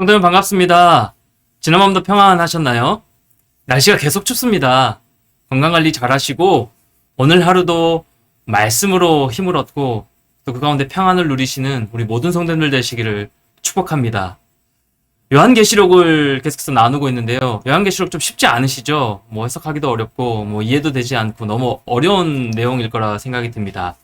성도님 반갑습니다. 지난밤도 평안하셨나요? 날씨가 계속 춥습니다. 건강관리 잘 하시고 오늘 하루도 말씀으로 힘을 얻고 또 그 가운데 평안을 누리시는 우리 모든 성도님들 되시기를 축복합니다. 요한계시록을 계속해서 나누고 있는데요. 요한계시록 좀 쉽지 않으시죠? 해석하기도 어렵고 이해도 되지 않고 너무 어려운 내용일 거라 생각이 듭니다.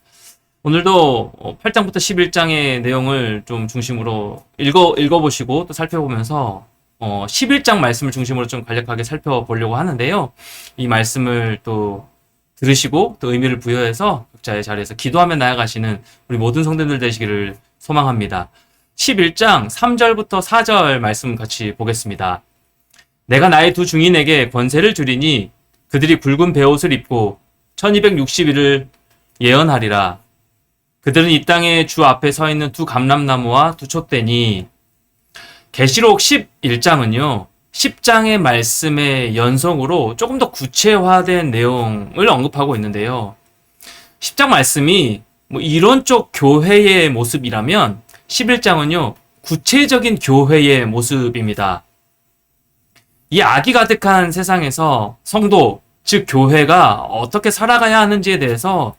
오늘도 8장부터 11장의 내용을 좀 중심으로 읽어보시고 또 살펴보면서 11장 말씀을 중심으로 좀 간략하게 살펴보려고 하는데요. 이 말씀을 또 들으시고 또 의미를 부여해서 각자의 자리에서 기도하며 나아가시는 우리 모든 성도님들 되시기를 소망합니다. 11장 3절부터 4절 말씀 같이 보겠습니다. 내가 나의 두 증인에게 권세를 주리니 그들이 붉은 베옷을 입고 1260일을 예언하리라. 그들은 이 땅에 주 앞에 서 있는 두 감람나무와 두 촛대니. 계시록 11장은요. 10장의 말씀의 연속으로 조금 더 구체화된 내용을 언급하고 있는데요. 10장 말씀이 이론적 교회의 모습이라면 11장은요. 구체적인 교회의 모습입니다. 이 악이 가득한 세상에서 성도, 즉 교회가 어떻게 살아가야 하는지에 대해서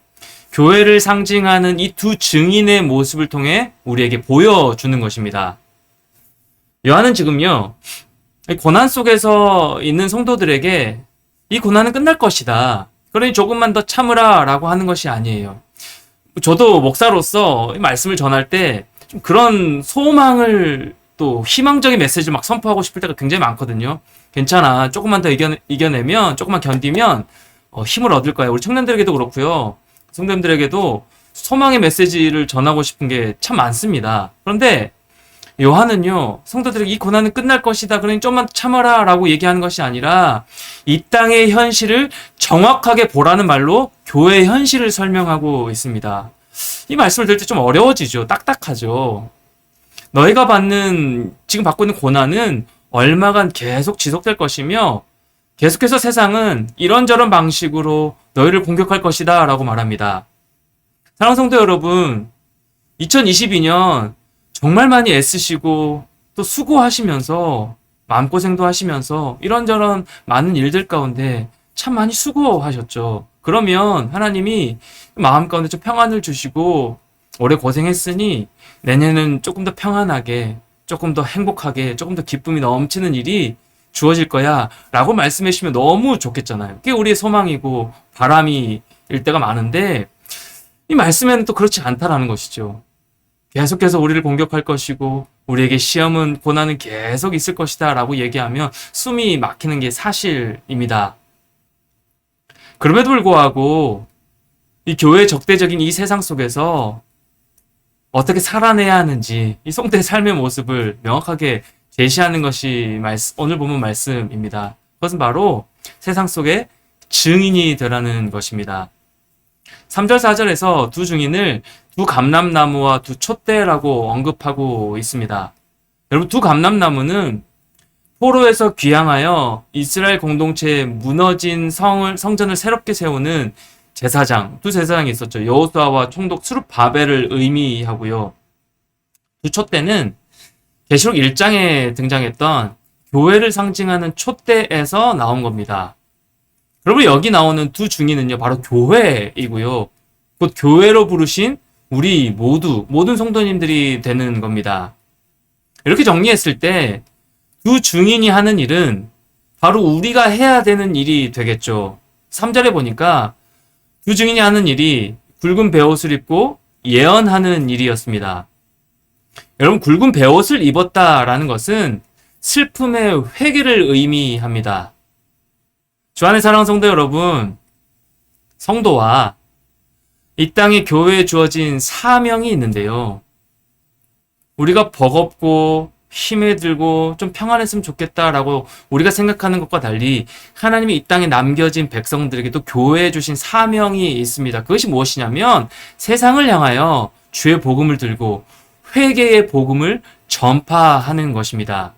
교회를 상징하는 이 두 증인의 모습을 통해 우리에게 보여주는 것입니다. 요한은 지금요, 고난 속에서 있는 성도들에게 이 고난은 끝날 것이다. 그러니 조금만 더 참으라 라고 하는 것이 아니에요. 저도 목사로서 이 말씀을 전할 때 좀 그런 소망을 또 희망적인 메시지를 막 선포하고 싶을 때가 굉장히 많거든요. 괜찮아. 조금만 더 이겨내면, 조금만 견디면 힘을 얻을 거야. 우리 청년들에게도 그렇고요. 성도님들에게도 소망의 메시지를 전하고 싶은 게 참 많습니다. 그런데 요한은요, 성도들에게 이 고난은 끝날 것이다. 그러니 좀만 참아라 라고 얘기하는 것이 아니라 이 땅의 현실을 정확하게 보라는 말로 교회의 현실을 설명하고 있습니다. 이 말씀을 들을 때 좀 어려워지죠. 딱딱하죠. 너희가 지금 받고 있는 고난은 얼마간 계속 지속될 것이며 계속해서 세상은 이런저런 방식으로 너희를 공격할 것이다 라고 말합니다. 사랑하는 성도 여러분, 2022년 정말 많이 애쓰시고 또 수고하시면서 마음고생도 하시면서 이런저런 많은 일들 가운데 참 많이 수고하셨죠. 그러면 하나님이 마음 가운데 좀 평안을 주시고 오래 고생했으니 내년은 조금 더 평안하게, 조금 더 행복하게, 조금 더 기쁨이 넘치는 일이 주어질 거야 라고 말씀해 주시면 너무 좋겠잖아요. 그게 우리의 소망이고 바람일 때가 많은데 이 말씀에는 또 그렇지 않다라는 것이죠. 계속해서 우리를 공격할 것이고 우리에게 시험은 고난은 계속 있을 것이다 라고 얘기하면 숨이 막히는 게 사실입니다. 그럼에도 불구하고 이 교회의 적대적인 이 세상 속에서 어떻게 살아내야 하는지 이 성도의 삶의 모습을 명확하게 제시하는 것이 오늘 본문 말씀입니다. 그것은 바로 세상 속에 증인이 되라는 것입니다. 3절 4절에서 두 증인을 두 감람나무와 두 촛대라고 언급하고 있습니다. 여러분, 두 감람나무는 포로에서 귀향하여 이스라엘 공동체에 무너진 성전을 새롭게 세우는 제사장, 두 제사장이 있었죠. 여호수아와 총독 스룹바벨을 의미하고요. 두 촛대는 계시록 1장에 등장했던 교회를 상징하는 촛대에서 나온 겁니다. 여러분, 여기 나오는 두 증인은요, 바로 교회이고요. 곧 교회로 부르신 우리 모든 성도님들이 되는 겁니다. 이렇게 정리했을 때 두 증인이 하는 일은 바로 우리가 해야 되는 일이 되겠죠. 3절에 보니까 두 증인이 하는 일이 굵은 베옷을 입고 예언하는 일이었습니다. 여러분, 굵은 베옷을 입었다라는 것은 슬픔의 회개를 의미합니다. 주 안에 사랑하는 성도 여러분, 성도와 이 땅의 교회에 주어진 사명이 있는데요. 우리가 버겁고 힘에 들고 좀 평안했으면 좋겠다라고 우리가 생각하는 것과 달리 하나님이 이 땅에 남겨진 백성들에게 또 교회에 주신 사명이 있습니다. 그것이 무엇이냐면 세상을 향하여 주의 복음을 들고 회개의 복음을 전파하는 것입니다.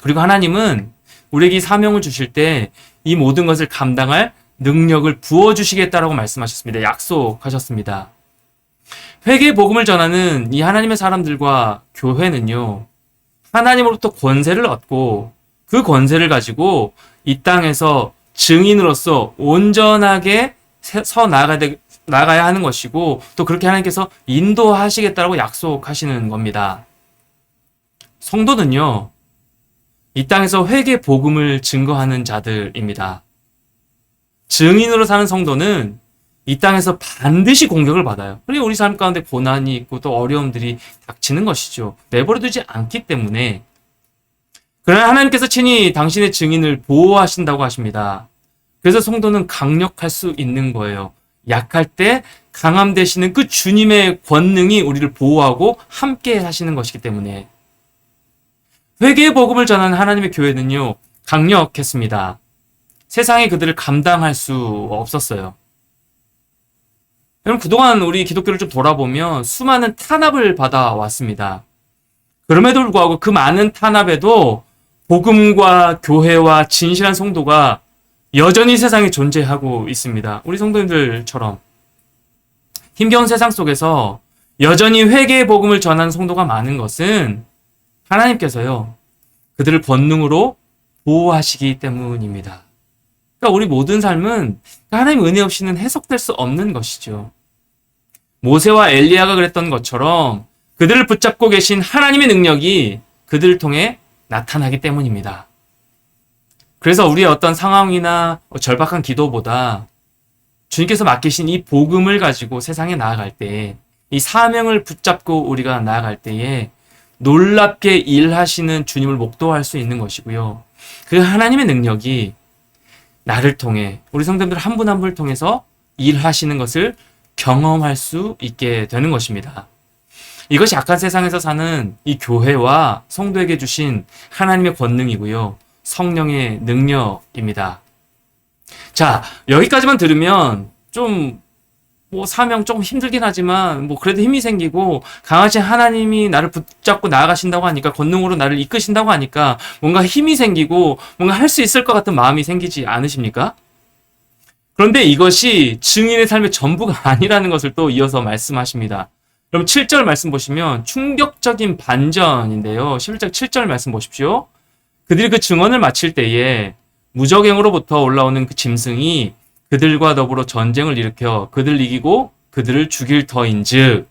그리고 하나님은 우리에게 이 사명을 주실 때 이 모든 것을 감당할 능력을 부어주시겠다라고 말씀하셨습니다. 약속하셨습니다. 회개의 복음을 전하는 이 하나님의 사람들과 교회는요, 하나님으로부터 권세를 얻고 그 권세를 가지고 이 땅에서 증인으로서 온전하게 나가야 하는 것이고 또 그렇게 하나님께서 인도하시겠다라고 약속하시는 겁니다. 성도는요, 이 땅에서 회개 복음을 증거하는 자들입니다. 증인으로 사는 성도는 이 땅에서 반드시 공격을 받아요. 그리고 우리 삶 가운데 고난이 있고 또 어려움들이 닥치는 것이죠. 내버려두지 않기 때문에. 그러나 하나님께서 친히 당신의 증인을 보호하신다고 하십니다. 그래서 성도는 강력할 수 있는 거예요. 약할 때 강함 되시는 그 주님의 권능이 우리를 보호하고 함께 하시는 것이기 때문에. 회개의 복음을 전하는 하나님의 교회는요, 강력했습니다. 세상이 그들을 감당할 수 없었어요. 여러분, 그동안 우리 기독교를 좀 돌아보면 수많은 탄압을 받아왔습니다. 그럼에도 불구하고 그 많은 탄압에도 복음과 교회와 진실한 성도가 여전히 세상에 존재하고 있습니다. 우리 성도님들처럼 힘겨운 세상 속에서 여전히 회개의 복음을 전하는 성도가 많은 것은 하나님께서요, 그들을 권능으로 보호하시기 때문입니다. 그러니까 우리 모든 삶은 하나님 은혜 없이는 해석될 수 없는 것이죠. 모세와 엘리야가 그랬던 것처럼 그들을 붙잡고 계신 하나님의 능력이 그들을 통해 나타나기 때문입니다. 그래서 우리의 어떤 상황이나 절박한 기도보다 주님께서 맡기신 이 복음을 가지고 세상에 나아갈 때, 이 사명을 붙잡고 우리가 나아갈 때에 놀랍게 일하시는 주님을 목도할 수 있는 것이고요. 그 하나님의 능력이 나를 통해, 우리 성도님들 한 분 한 분을 통해서 일하시는 것을 경험할 수 있게 되는 것입니다. 이것이 악한 세상에서 사는 이 교회와 성도에게 주신 하나님의 권능이고요. 성령의 능력입니다. 자, 여기까지만 들으면 좀 사명 조금 힘들긴 하지만 그래도 힘이 생기고 강하신 하나님이 나를 붙잡고 나아가신다고 하니까, 권능으로 나를 이끄신다고 하니까 뭔가 힘이 생기고 뭔가 할 수 있을 것 같은 마음이 생기지 않으십니까? 그런데 이것이 증인의 삶의 전부가 아니라는 것을 또 이어서 말씀하십니다. 그럼 7절 말씀 보시면 충격적인 반전인데요. 11장 7절 말씀 보십시오. 그들이 그 증언을 마칠 때에 무적행으로부터 올라오는 그 짐승이 그들과 더불어 전쟁을 일으켜 그들을 이기고 그들을 죽일 터인즉,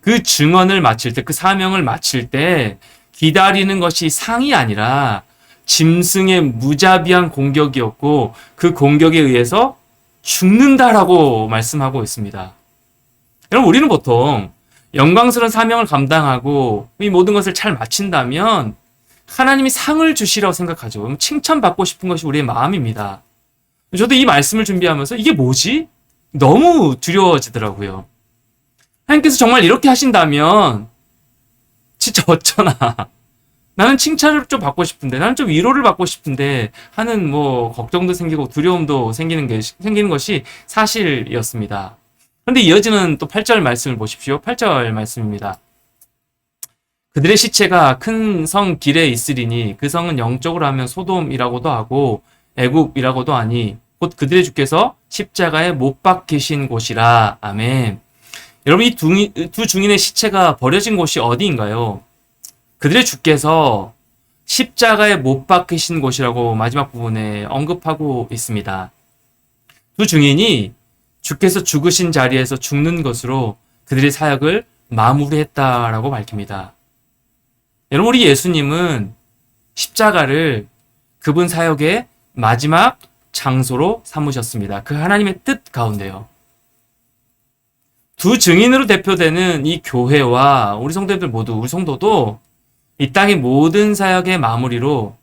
그 증언을 마칠 때, 그 사명을 마칠 때 기다리는 것이 상이 아니라 짐승의 무자비한 공격이었고 그 공격에 의해서 죽는다라고 말씀하고 있습니다. 여러분, 우리는 보통 영광스러운 사명을 감당하고 이 모든 것을 잘 마친다면 하나님이 상을 주시라고 생각하죠. 칭찬받고 싶은 것이 우리의 마음입니다. 저도 이 말씀을 준비하면서 이게 뭐지? 너무 두려워지더라고요. 하나님께서 정말 이렇게 하신다면 진짜 어쩌나. 나는 칭찬을 좀 받고 싶은데, 나는 좀 위로를 받고 싶은데 하는 걱정도 생기고 두려움도 생기는 것이 사실이었습니다. 그런데 이어지는 또 8절 말씀을 보십시오. 8절 말씀입니다. 그들의 시체가 큰 성 길에 있으리니 그 성은 영적으로 하면 소돔이라고도 하고 애굽이라고도 하니 곧 그들의 주께서 십자가에 못 박히신 곳이라. 아멘. 여러분, 이 두 증인의 시체가 버려진 곳이 어디인가요? 그들의 주께서 십자가에 못 박히신 곳이라고 마지막 부분에 언급하고 있습니다. 두 증인이 주께서 죽으신 자리에서 죽는 것으로 그들의 사역을 마무리했다라고 밝힙니다. 여러분, 우리 예수님은 십자가를 그분 사역의 마지막 장소로 삼으셨습니다. 그 하나님의 뜻 가운데요. 두 증인으로 대표되는 이 교회와 우리 성도들 모두, 우리 성도도 이 땅의 모든 사역의 마무리로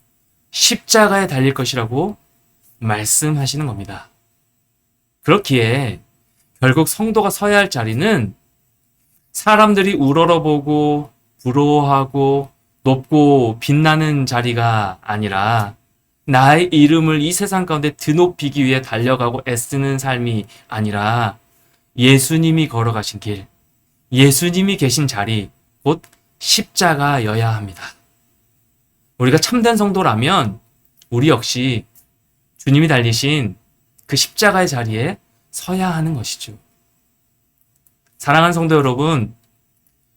십자가에 달릴 것이라고 말씀하시는 겁니다. 그렇기에 결국 성도가 서야 할 자리는 사람들이 우러러보고 부러워하고 높고 빛나는 자리가 아니라 나의 이름을 이 세상 가운데 드높이기 위해 달려가고 애쓰는 삶이 아니라 예수님이 걸어가신 길, 예수님이 계신 자리, 곧 십자가여야 합니다. 우리가 참된 성도라면 우리 역시 주님이 달리신 그 십자가의 자리에 서야 하는 것이죠. 사랑하는 성도 여러분,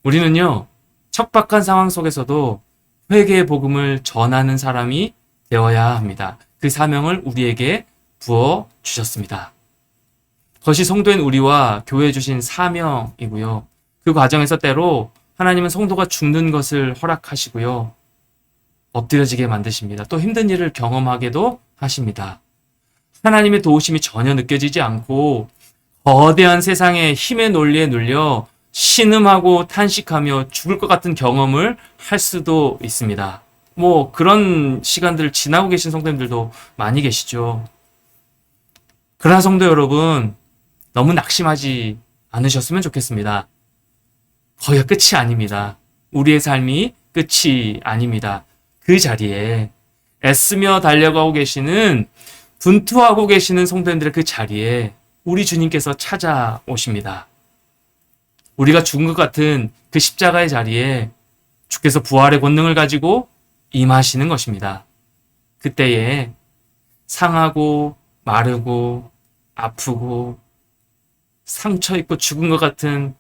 우리는요, 척박한 상황 속에서도 회개의 복음을 전하는 사람이 되어야 합니다. 그 사명을 우리에게 부어 주셨습니다. 그것이 성도인 우리와 교회에 주신 사명이고요. 그 과정에서 때로 하나님은 성도가 죽는 것을 허락하시고요. 엎드려지게 만드십니다. 또 힘든 일을 경험하게도 하십니다. 하나님의 도우심이 전혀 느껴지지 않고 거대한 세상의 힘의 논리에 눌려 신음하고 탄식하며 죽을 것 같은 경험을 할 수도 있습니다. 그런 시간들을 지나고 계신 성도님들도 많이 계시죠. 그러나 성도 여러분, 너무 낙심하지 않으셨으면 좋겠습니다. 거기가 끝이 아닙니다. 우리의 삶이 끝이 아닙니다. 그 자리에 애쓰며 달려가고 계시는, 분투하고 계시는 성도님들의 그 자리에 우리 주님께서 찾아오십니다. 우리가 죽은 것 같은 그 십자가의 자리에 주께서 부활의 권능을 가지고 임하시는 것입니다. 그때에 상하고 마르고 아프고 상처 입고 죽은 것 같은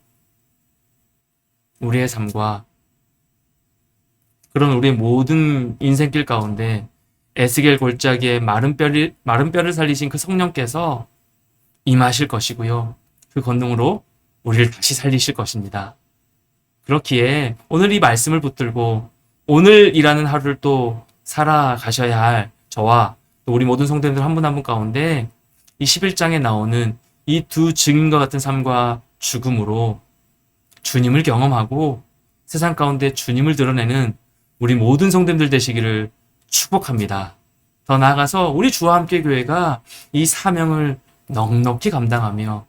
우리의 삶과 그런 우리의 모든 인생길 가운데 에스겔 골짜기에 마른 뼈를 살리신 그 성령께서 임하실 것이고요. 그 권능으로 우리를 다시 살리실 것입니다. 그렇기에 오늘 이 말씀을 붙들고 오늘이라는 하루를 또 살아가셔야 할 저와 또 우리 모든 성도님들 한 분 한 분 가운데 이 11장에 나오는 이 두 증인과 같은 삶과 죽음으로 주님을 경험하고 세상 가운데 주님을 드러내는 우리 모든 성도님들 되시기를 축복합니다. 더 나아가서 우리 주와 함께 교회가 이 사명을 넉넉히 감당하며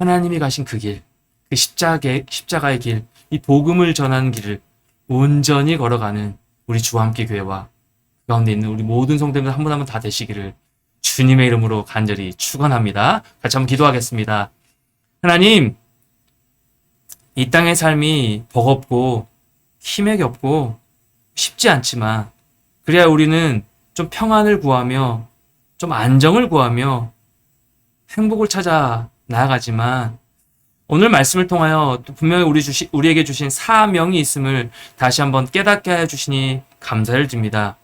하나님이 가신 그 길, 그 십자가의 길, 이 복음을 전하는 길을 온전히 걸어가는 우리 주와 함께 교회와 그 가운데 있는 우리 모든 성도님들 한 분 한 분 다 되시기를 주님의 이름으로 간절히 축원합니다. 같이 한번 기도하겠습니다. 하나님, 이 땅의 삶이 버겁고 힘에 겹고 쉽지 않지만 그래야 우리는 좀 평안을 구하며 좀 안정을 구하며 행복을 찾아 나아가지만 오늘 말씀을 통하여 또 분명히 우리에게 주신 사명이 있음을 다시 한번 깨닫게 하여 주시니 감사를 드립니다.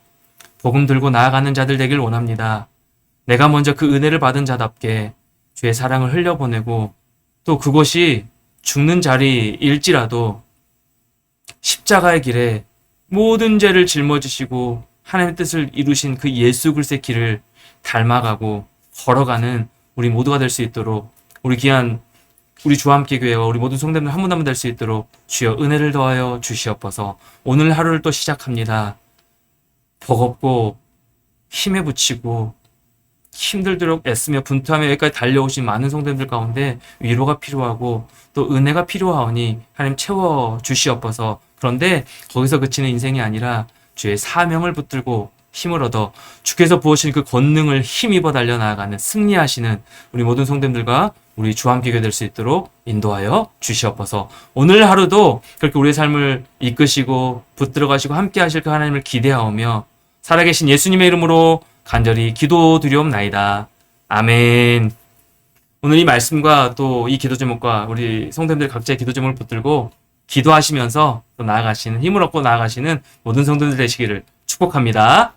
복음 들고 나아가는 자들 되길 원합니다. 내가 먼저 그 은혜를 받은 자답게 주의 사랑을 흘려보내고 또 그것이 죽는 자리일지라도 십자가의 길에 모든 죄를 짊어지시고 하나님의 뜻을 이루신 그 예수 그리스도의 길을 닮아가고 걸어가는 우리 모두가 될 수 있도록 우리 귀한 우리 주와 함께 교회와 우리 모든 성도님들 한 분 한 분 될 수 있도록 주여 은혜를 더하여 주시옵소서. 오늘 하루를 또 시작합니다. 버겁고 힘에 부치고 힘들도록 애쓰며 분투하며 여기까지 달려오신 많은 성도님들 가운데 위로가 필요하고 또 은혜가 필요하오니 하나님 채워 주시옵소서. 그런데 거기서 그치는 인생이 아니라 주의 사명을 붙들고 힘을 얻어 주께서 부으신 그 권능을 힘입어 달려나가는 승리하시는 우리 모든 성도님들과 우리 주와 함께 될 수 있도록 인도하여 주시옵소서. 오늘 하루도 그렇게 우리의 삶을 이끄시고 붙들어 가시고 함께 하실 그 하나님을 기대하오며 살아계신 예수님의 이름으로 간절히 기도드리옵나이다. 아멘. 오늘 이 말씀과 또 이 기도 제목과 우리 성도님들 각자의 기도 제목을 붙들고 기도하시면서 또 나아가시는 힘을 얻고 나아가시는 모든 성도들 되시기를 축복합니다.